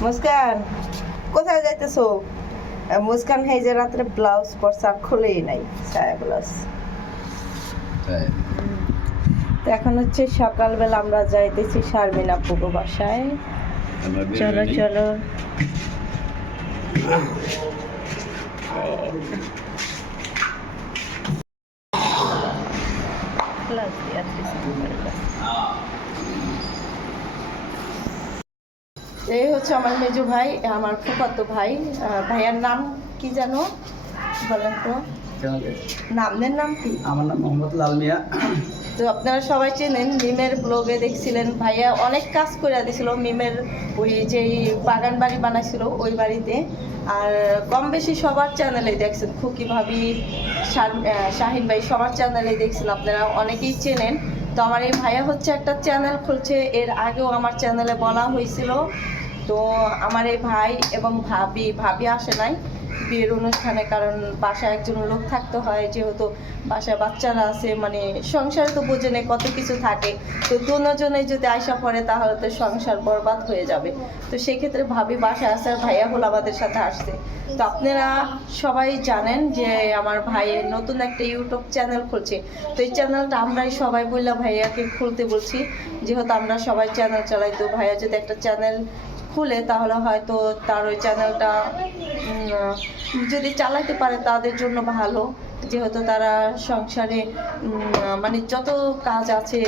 মুস্কান কোথায় যাইতেছো? মুস্কান এই যে রাত্রে ব্লাউজ পরসা খুলেই নাই সায়া ব্লাউজ তো এখন হচ্ছে সকালবেলা আমরা যাইতেছি শারমিনা পুকো বাসায় চলো। চলো। এই হচ্ছে আমার মেজো ভাই আমার ফুফাতো ভাই। ভাইয়ার নাম কি জানো? বলেন তো। নামের নাম কি? আমার নাম মোহাম্মদ লাল মিয়া। তো আপনারা সবাই চেনেন মিমের ব্লগে দেখছিলেন ভাইয়া অনেক কাজ করে দিছিল মিমের ওই যে বাগান বাড়ি বানাইছিল ওই বাড়িতে। আর কম বেশি সবার চ্যানেলে দেখছেন খুকি ভাবি শাহিন ভাই সবার চ্যানেলে দেখছেন আপনারা অনেকেই চেনেন। তো আমার এই ভাইয়া হচ্ছে একটা চ্যানেল খুলছে এর আগেও আমার চ্যানেলে বলা হয়েছিল তো আমার এই ভাই এবং ভাবি ভাবি আসে নাই বিয়ের অনুষ্ঠানে কারণ বাসায় একজন লোক থাকতে হয়, যেহেতু বাসায় বাচ্চারা আছে মানে সংসারে তো বোঝে নেই কত কিছু থাকে। তো দুজনে যদি আয়সা পড়ে তাহলে তো সংসার বরবাদ হয়ে যাবে। তো সেক্ষেত্রে ভাবি বাসায় আসে আর ভাইয়া হলো আমাদের সাথে আসছে। তো আপনারা সবাই জানেন যে আমার ভাইয়ের নতুন একটা ইউটিউব চ্যানেল খুলছে। তো এই চ্যানেলটা আমরাই সবাই বললাম ভাইয়াকে খুলতে বলছি। যেহেতু আমরা সবাই চ্যানেল চালাই, তো ভাইয়া যদি একটা চ্যানেল খুলে, তাহলে হয়তো তার ওই চ্যানেলটা যদি চালাতে পারে তাদের জন্য ভালো। যেহেতু তারা সংসারে মানে যত কাজ আছে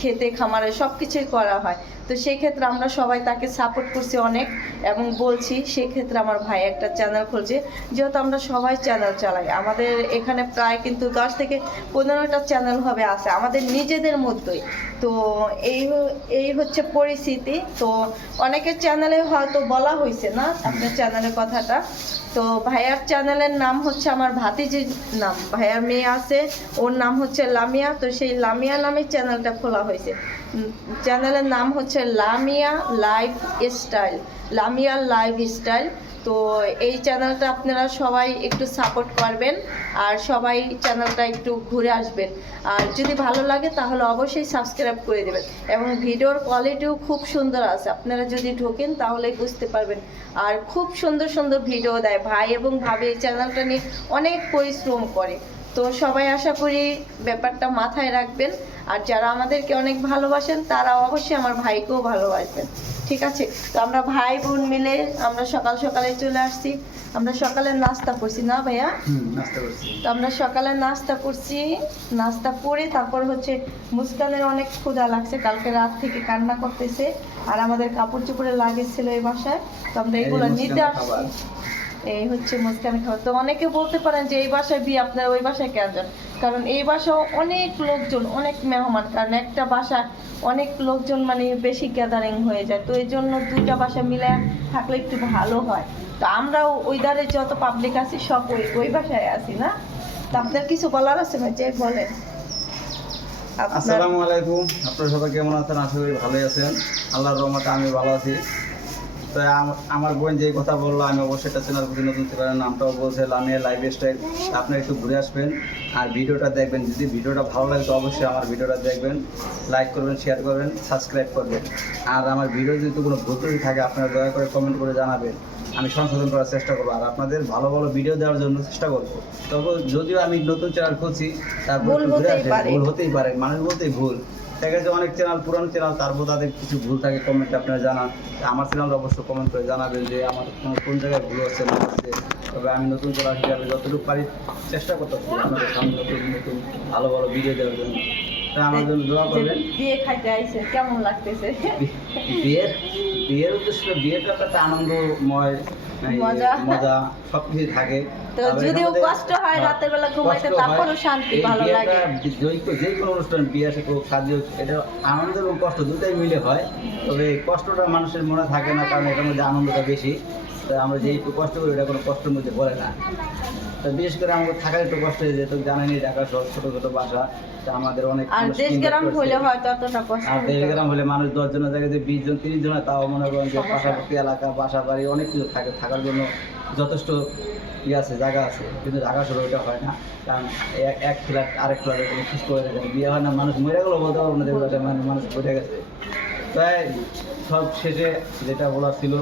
খেতে, খামারে সব কিছুই করা হয়। তো সেই ক্ষেত্রে আমরা সবাই তাকে সাপোর্ট করছি অনেক এবং বলছি সেই ক্ষেত্রে আমার ভাই একটা চ্যানেল খুলছে। যেহেতু আমরা সবাই চ্যানেল চালাই, আমাদের এখানে প্রায় কিন্তু দশ থেকে পনেরোটা চ্যানেল হবে আছে, আমাদের নিজেদের মধ্যেই। তো এই এই হচ্ছে পরিস্থিতি। তো অনেকের চ্যানেলে হয়তো বলা হয়েছে না আপনার চ্যানেলের কথাটা। তো ভাইয়ার চ্যানেলের নাম হচ্ছে আমার ভাতিজির নাম। ভাইয়ার মেয়ে আছে, ওর নাম হচ্ছে লামিয়া। তো সেই লামিয়া নামে চ্যানেলটা খোলা হয়েছে চ্যানেলের নাম হচ্ছে Lamia lifestyle, Lamia lifestyle. তো এই চ্যানেলটা আপনারা সবাই একটু সাপোর্ট করবেন আর সবাই চ্যানেলটা একটু ঘুরে আসবেন। আর যদি ভালো লাগে তাহলে অবশ্যই সাবস্ক্রাইব করে দেবেন এবং ভিডিওর কোয়ালিটিও খুব সুন্দর আছে। আপনারা যদি ঢোকেন তাহলেই বুঝতে পারবেন। আর খুব সুন্দর সুন্দর ভিডিও দেয়। ভাই এবং ভাবি এই চ্যানেলটা নিয়ে অনেক পরিশ্রম করে। তো সবাই আশা করি ব্যাপারটা মাথায় রাখবেন। আর যারা আমাদেরকে অনেক ভালোবাসেন তারা অবশ্যই আমার ভাইকেও ভালোবাসবেন। ঠিক আছে? তো আমরা ভাই বোন মিলে আমরা সকাল সকালে চলে আসছি। আমরা সকালে নাস্তা করছি না ভাইয়া? তো আমরা সকালে নাস্তা করছি নাস্তা করে তারপর হচ্ছে মুস্কানের অনেক ক্ষুধা লাগছে কালকে রাত থেকে কান্না করতেছে। আর আমাদের কাপড় চোপড়ে লাগেছিল এই বাসায়। তো আমরা এগুলো নিতে আসছি। এই হচ্ছে মুস্কানের খাবার তো অনেকে বলতে পারেন যে এই বাসায় বিয়ে, আপনারা ওই বাসায় কেন যান? কারণ এই বাসাও অনেক লোকজন, অনেক মেহমান। কারণ একটা বাসা অনেক লোকজন মানে বেশি গ্যাদারিং হয়ে যায়। তো এই জন্য দুইটা বাসা মিলে থাকলে একটু ভালো হয়। তো আমরাও ওই ধারে যত পাবলিক আছি, সব ওই ওই বাসায় আছি, না? তো আপনার কিছু বলার আছে না যে বলেন। আসসালামু আলাইকুম। আপনারা সবাই কেমন আছেন? আশা করি ভালোই আছেন। আল্লাহর রহমতে আমি ভালো আছি। তো আম- আমার বোন যেই কথা বলল আমি অবশ্যই একটা চ্যানেল প্রতি নতুন চ্যানেলের নামটাও বলছে লামিয়া লাইফ স্টাইল আপনারা একটু ঘুরে আসবেন আর ভিডিওটা দেখবেন। যদি ভিডিওটা ভালো লাগে তো অবশ্যই আমার ভিডিওটা দেখবেন লাইক করবেন শেয়ার করবেন সাবস্ক্রাইব করবেন। আর আমার ভিডিও যদি কোনো ভুল ত্রুটি থাকে আপনারা দয়া করে কমেন্ট করে জানাবেন। আমি সংশোধন করার চেষ্টা করব। আর আপনাদের ভালো ভালো ভিডিও দেওয়ার জন্য চেষ্টা করব। তবে যদিও আমি নতুন চ্যানেল খুলছি তারপর ভুল ঘুরে আসবেন ভুল হতেই পারে। মানুষ বলতেই ভুল। দেখা যাচ্ছে অনেক চ্যানেল পুরানো চ্যানেল তারপর তাদের কিছু ভুল থাকে কমেন্টে আপনারা জানান। আমার চ্যানেল অবশ্যই কমেন্ট করে জানাবেন যে আমার কোন কোন জায়গায় ভুল হচ্ছে, না হচ্ছে। তবে আমি নতুন চ্যানেল আমি যতটুকু পারি চেষ্টা করতেছি আপনাদের সামনে নতুন নতুন, ভালো ভালো ভিডিও দেওয়ার জন্য। তা আমার জন্য দোয়া যে বিয়ে খাইতে আইছে কেমন লাগতেছে? বিয়ের বিয়ের উদ্দেশ্য বিয়েটা একটা আনন্দময় মজা। মজা সব থাকে। তো যদিও কষ্ট হয় রাতের বেলা ঘুমাইতে তারপরও শান্তি ভালো লাগে। যে- কোনো অনুষ্ঠান বিয়ে শাদী এটা আনন্দ এবং কষ্ট দুটাই মিলে হয়। তবে কষ্টটা মানুষের মনে থাকে না কারণ এটার মধ্যে আনন্দটা বেশি। তো আমরা যে কষ্ট করি এটা কোনো কষ্টের মধ্যে পড়ে না। বিশেষ করে আমাদের থাকার একটু কষ্ট হয়ে যেত জানেনি ঢাকা শহর ছোটো ছোটো বাসা আমাদের অনেক আর দেশ গ্রাম করছে। হয়তো অতটা কষ্ট আর হতো না। হলে মানুষ দশ জনের জায়গায় যে বিশ জন তিরিশ জন তাও মনে করেন যে। পাশাপাশি এলাকা বাসা বাড়ি অনেক কিছু থাকে থাকার জন্য যথেষ্ট ই আছে জায়গা আছে কিন্তু ঢাকা শহরে ওইটা হয় না কারণ এক- এক ফ্ল্যাট আরেক ফ্ল্যাটে কোনো ঠিক করে দেখেন বিয়ে হয় না মানুষ মরে গেলো বলতে পারব না দেখব একটা মানুষ মানুষ গেছে তাই সব শেষে যেটা বলার ছিল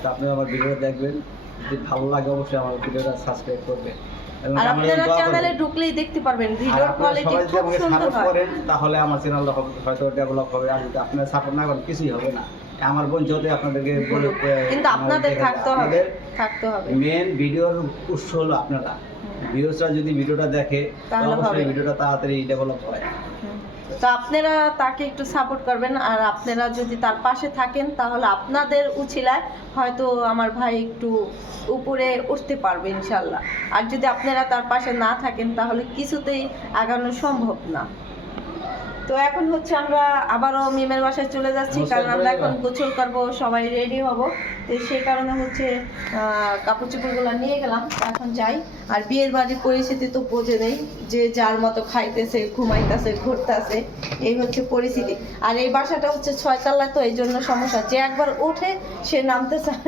তা আপনি আমার ভিডিওটা দেখবেন যদি ভালো লাগে অবশ্যই আমার ভিডিওটা সাবস্ক্রাইব করবেন এবং আর আপনারা চ্যানেলে ঢুকলেই দেখতে পারবেন ভিডিওর কোয়ালিটি যদি খুব সুন্দর হয়। করেন তাহলে আমার চ্যানেলটা হয়তো ডেভেলপ হবে। আর যদি আপনারা সাপোর্ট না করেন কিছুই হবে না। আমার বোন যতই আপনাদেরকে বলে কিন্তু আপনাদের থাকতে হবে থাকতে হবে। মেন ভিডিওর উৎস হলো আপনারা। ভিউসরা যদি ভিডিওটা দেখে তাহলে। ভিডিওটা তাড়াতাড়ি ডেভেলপ হয়। তো আপনারা তাকে একটু সাপোর্ট করবেন, আর আপনারা যদি তার পাশে থাকেন, তাহলে আপনাদের উচিলায় হয়তো আমার ভাই একটু উপরে উঠতে পারবে ইনশাল্লাহ। আর যদি আপনারা তার পাশে না থাকেন, তাহলে কিছুতেই আগানো সম্ভব না। তো এখন হচ্ছে আমরা আবারও মিমের বাসায় চলে যাচ্ছি কারণ আমরা এখন। গোসল করব সবাই রেডি হব। তো সেই কারণে হচ্ছে কাপড় চোপড়গুলো নিয়ে গেলাম এখন যাই। আর বিয়ের বাড়ির পরিস্থিতি তো বোঝে নেই যে যার মতো খাইতেছে ঘুমাইতেছে ঘুরতেছে এই হচ্ছে পরিস্থিতি। আর এই বাসাটা হচ্ছে ছয়তলা তো এই জন্য সমস্যা। যে একবার ওঠে সে নামতে চায়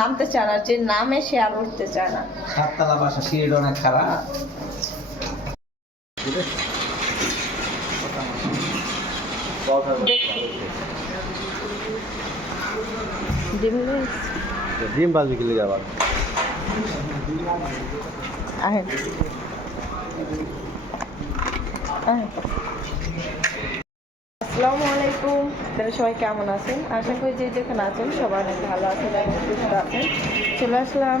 নামতে চায় না যে নামে সে আর উঠতে চায় না। সাততলা বাসা সিঁড়িটা অনেক খারাপ ডিম যাবার। আসসালামু আলাইকুম। আপনারা সবাই কেমন আছেন? আশা করি যে যেখানে আছেন সবাই অনেক ভালো আছেন সুস্থ আছেন। চলে আসলাম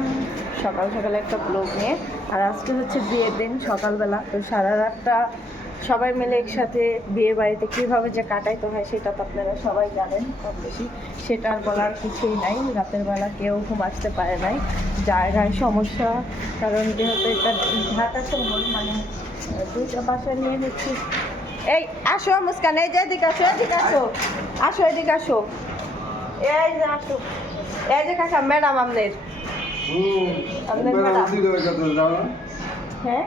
সকাল সকালে একটা ব্লগ নিয়ে। আর আজকে হচ্ছে বিয়ের দিন সকালবেলা। তো সারা রাতটা সবাই মিলে একসাথে বিয়ে বাড়িতে কীভাবে যে কাটাইতে হয় সেটা তো আপনারা সবাই জানেন কম বেশি। সেটা আর বলার কিছুই নাই। রাতের বেলা কেউ ঘুম আসতে পারে নাই। জায়গায় সমস্যা কারণ যেহেতু এটা ঢাকা শহর মানে দুইটা বাসা নিয়ে হচ্ছে এই আসো মুস্কান এই যে এদিকে আসো এদিকে আসো। আসো এদিকে আসো। এই যে আসো। এই যে কাকা ম্যাডাম আপনার ম্যাডাম হ্যাঁ?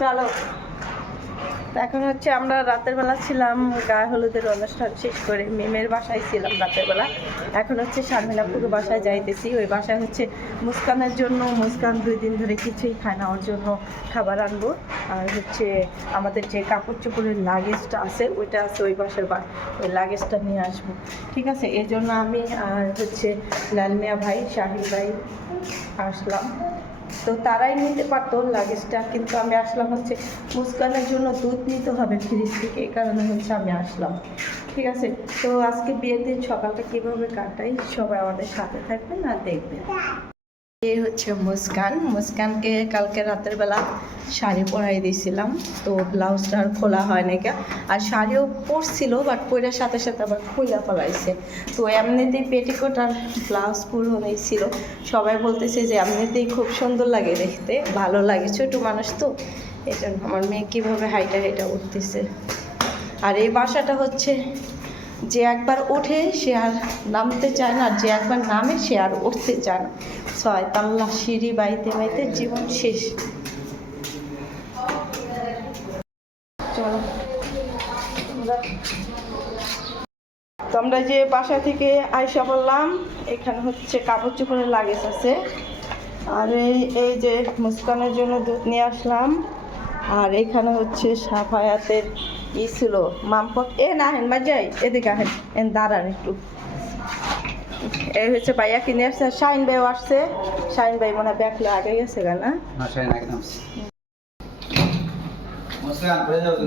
চলো। এখন হচ্ছে আমরা রাতের বেলা ছিলাম, গায়ে হলুদের অনুষ্ঠান শেষ করে মেমের বাসায় ছিলাম রাতের বেলা। এখন হচ্ছে শারমিলাপুর বাসায় যাইতেছি। ওই বাসায় হচ্ছে মুস্কানের জন্য মুস্কান দুই দিন ধরে কিছুই খায় না ওর জন্য খাবার আনব। আর হচ্ছে আমাদের যে কাপড় চোপড়ের লাগেজটা আছে, ওইটা আছে ওই বাসার বা, ওই লাগেজটা নিয়ে আসব। ঠিক আছে? এই জন্য আমি আর হচ্ছে লালমিয়া ভাই শাহিল ভাই আসলাম। তো তারাই নিতে পারতো লাগেজটা কিন্তু আমি আসলাম হচ্ছে মুস্কানের জন্য দুধ নিতে হবে ফ্রিজ থেকে, এই কারণে হচ্ছে আমি আসলাম। ঠিক আছে? তো আজকে বিয়ের দিন সকালটা কীভাবে কাটাই সবাই আমাদের সাথে থাকবেন আর দেখবেন। এই হচ্ছে মুস্কান। মুস্কানকে কালকে রাতের বেলা শাড়ি পরাই দিয়েছিলাম, তো ব্লাউজটা আর খোলা হয় নাকি আর শাড়িও পরছিল বাট পরার সাথে সাথে আবার খুলে ফেলাইছে। তো এমনিতেই পেটিকোট আর ব্লাউজ পুরো ছিল সবাই বলতেছে যে এমনিতেই খুব সুন্দর লাগে দেখতে, ভালো লাগে। ছোটো মানুষ তো জন্য আমার মেয়ে কীভাবে হাইটা হাইটা উঠতেছে। আর এই বাসাটা হচ্ছে যে একবার ওঠে, সে আর নামতে চায় না যে একবার নামে, সে আর উঠতে চায় না। ছয় তাল্লা সিঁড়ি বাইতে বাইতে জীবন শেষ। চলো। আমরা- যে বাসা থেকে আয়সা বললাম এখানে হচ্ছে কাপড় চোপড়ের লাগেজ আছে। আর এই যে মুস্কানের জন্য দুধ নিয়ে আসলাম। আর এখানে হচ্ছে সাফায়াতের ই ছিল মামপট। এ না হেন বাজাই এদিকে আহেন এন দাঁড়ান একটু। এই হচ্ছে ভাইয়া কিনে আসছে শাইন ভাইও আসছে। শাহিন ভাই মনে হয় ব্যাকলে আগে গেছে গা না?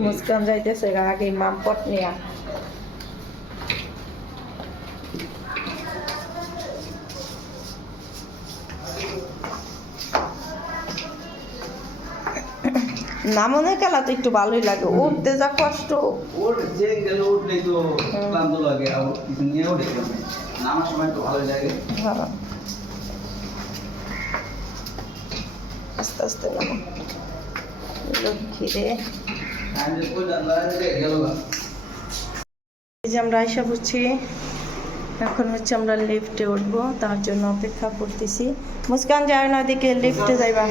মুস্কান যাইতেছে গা আগে মামপট নিয়ে। নামনের খেলা তো একটু ভালোই লাগে। উঠতে যা কষ্ট। উঠলেই তো ক্লান্ত লাগে আর কিছু নামার সময় তো ভালোই লাগে। হ্যাঁ। আস্তে আস্তে নামো। লক্ষ্মী রে যে কই জানলা যে গেল না। এই যে আমরা আয়সা করছি এখন হচ্ছে আমরা লিফটে উঠবো তার জন্য অপেক্ষা করতেছি। মুস্কান যায় না ওদিকে লিফটে যাইবা।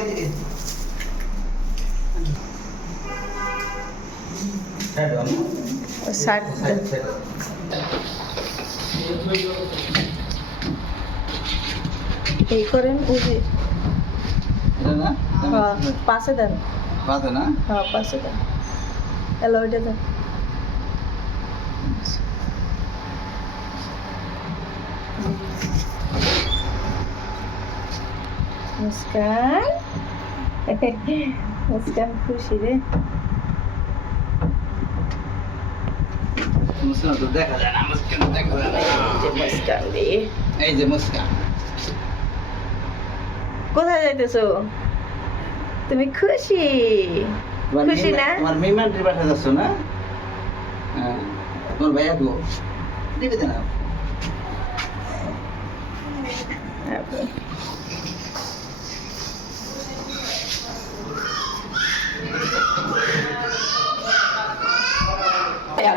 ষাট। এই করেন ওই যে। হ্যাঁ, পাশে দেন। পাশে না? হ্যাঁ পাশে দেন। এলো ওইটা দেন। মুস্কান মুস্কান খুশি রে। মুস্কান তো দেখা যায় না মুস্কান দেখা যায় না। মুস্কান রে এই যে মুস্কান। কোথায় যাইতেছো? তুমি খুশি? খুশি না? তোমার মেহমানটির বাসা যাচ্ছ না? হ্যাঁ। তোমার ভাইয়া গো? দিবে না?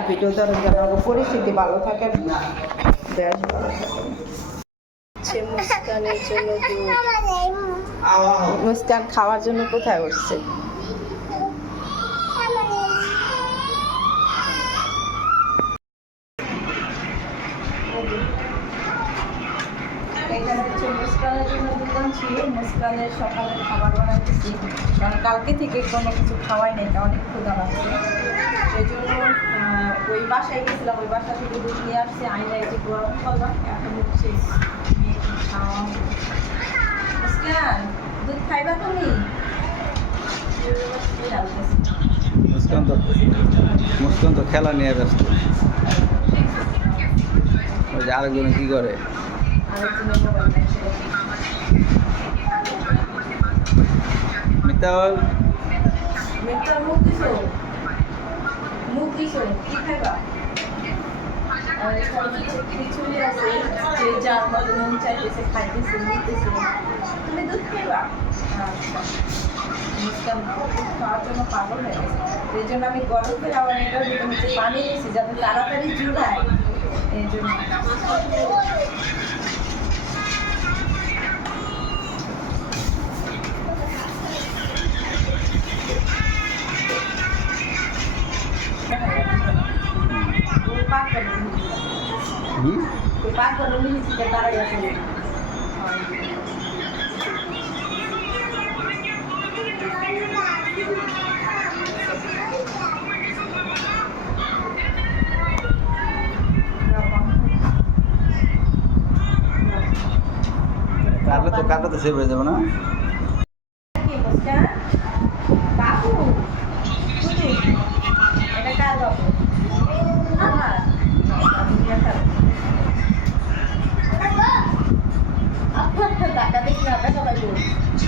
ভিডিও ধরেন যেন পরিস্থিতি ভালো থাকে। বেশ ভালো থাকে। মুস্কানের জন্য দুধ। মুস্কান খাওয়ার জন্য কোথায় উঠছে? এখানে হচ্ছে মুস্কানের জন্য দোকান ছিল, মুস্কানের সকালে খাবার বানাইতেছি। কারণ কালকে থেকে কোনো কিছু খাওয়াই নাই অনেক ক্ষুধা লাগছে। সেই জন্য ওই বাসায় গেছিলাম, ওই বাসা থেকে দুধ নিয়ে আসছি আইনা এই গরম করলাম। এখন হচ্ছে মেয়েকে দুধ খাইবা তুমি? মুস্কান তো মুস্কান খেলা নিয়ে ব্যস্ত। আরেকজন কি করে? মিতাল? মিটার মুখ দিছো? মুখ দিছো? কি চাইতেছে, খাইতেছে নিতেছে তুমি দুধ খাইবা? আচ্ছা। মুস্কান দুধ খাওয়ার জন্য পাগল হয়ে গেছে। এই জন্য আমি গরম করে পানি দিয়েছি যাতে তাড়াতাড়ি জুড়ায়। এই জন্য। কাটলে তো কাটলে তো সেভ হয়ে যাবে না কি মুস্কান বাবু কুটু এটা কার বাবু আমার আমি নিয়ে খাব। টাকা দিস না টাকা পাইবো ধরিস না না, না, না, খাও। কিছু ভাইয়া কি কি? দুধ খাইতেছে। মুস্কান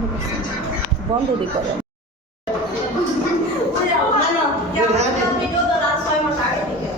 বন্ধ করছে। বন্ধ দি করে। ছয় মাস আগে থেকে।